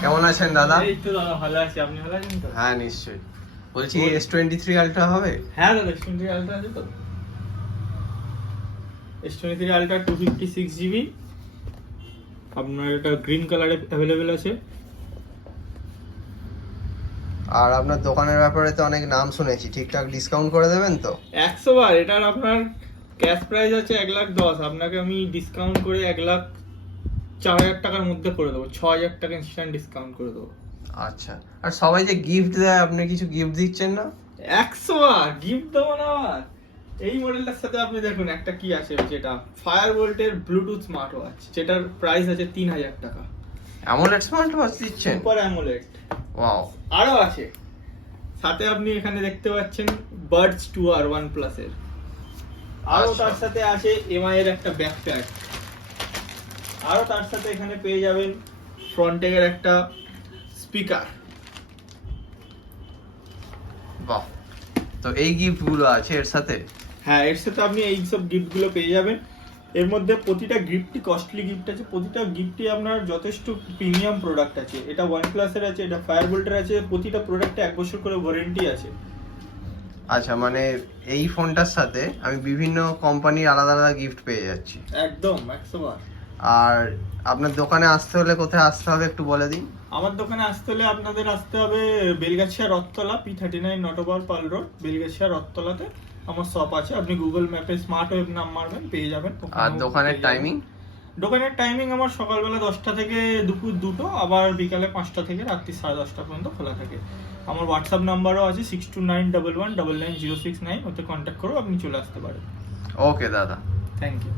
কেমন আছেন দাদা? এই তো দাদা ভালো আছি, আপনি ভালো আছেন তো? হ্যাঁ নিশ্চয়ই। বলছি S23 আলট্রা হবে? হ্যাঁ দাদা, S23 আলট্রা আছে তো। S23 আলট্রা 256 GB, আপনার এটা গ্রিন কালারে অ্যাভেলেবেল আছে। আর আপনার দোকানের ব্যাপারে তো অনেক নাম শুনেছি, ঠিকঠাক ডিসকাউন্ট করে দেবেন তো? 100 বার। এটার আপনার ক্যাশ প্রাইস আছে 1,10,000, আপনাকে আমি ডিসকাউন্ট করে 1,04,000 টাকার মধ্যে করে দেবো। 6,000 টাকা ইনস্ট্যান্ট ডিসকাউন্ট করে দেবো। আচ্ছা, আর সবাই যে গিফট দেয়, আপনি কিছু গিফট দিচ্ছেন না? 100 বার গিফট দেবো না আবার? এই মডেলটার সাথে আপনি দেখুন একটা কি আছে, যেটা ফায়ারবোল্টের ব্লুটুথ স্মার্ট ওয়াচ, যেটার প্রাইস আছে 3,000 টাকা। অ্যামোলেড স্মার্ট ওয়াচ দিচ্ছেন? Super AMOLED. ওয়াও। আরো আছে সাথে, আপনি এখানে দেখতে পাচ্ছেন বাডস 2R OnePlus এর। আরো আচ্ছা। তার সাথে আছে MI এর একটা ব্যাকপ্যাক। আরো তার সাথে এখানে পেয়ে যাবেন ফ্রন্টের একটা স্পিকার। বাহ, তো এই গিফট গুলো আছে এর সাথে? হ্যাঁ, এর সাথে আপনি এই সব গিফট গুলো পেয়ে যাবেন। এর মধ্যে প্রতিটা গিফটই কস্টলি গিফট আছে, প্রতিটা গিফটই আপনার যথেষ্ট প্রিমিয়াম প্রোডাক্ট আছে। এটা OnePlus এর আছে, এটা ফায়ারবোল্টের আছে, প্রতিটা প্রোডাক্টে 1 বছর করে ওয়ারেন্টি আছে। আচ্ছা, মানে এই ফোনটার সাথে আমি বিভিন্ন কোম্পানির আলাদা আলাদা গিফট পেয়ে যাচ্ছি? একদম 100 বার। আর আপনার দোকানে আসতে হলে কোথায় আসতে হবে একটু বলে দিন। আমার দোকানে আসতে হলে আপনাদের আসতে হবে বেলগাছিয়া রথতলা, P39 নটবর পাল রোড, বেলগাছিয়া রথতলাতে আমার শপ আছে। আপনি গুগল ম্যাপে স্মার্ট ওয়েব নাম মারবেন, পেয়ে যাবেন। আর দোকানের টাইমিং? দোকানের টাইমিং আমার সকালবেলা 10টা থেকে দুপুর 2টো, আবার বিকালে 5টা থেকে রাত্রি 10:30 পর্যন্ত খোলা থাকে। আমার হোয়াটসঅ্যাপ নাম্বারও আছে 6291199069, ওতে কন্ট্যাক্ট করো, আপনি চলে আসতে পারেন। ওকে দাদা, থ্যাংক ইউ।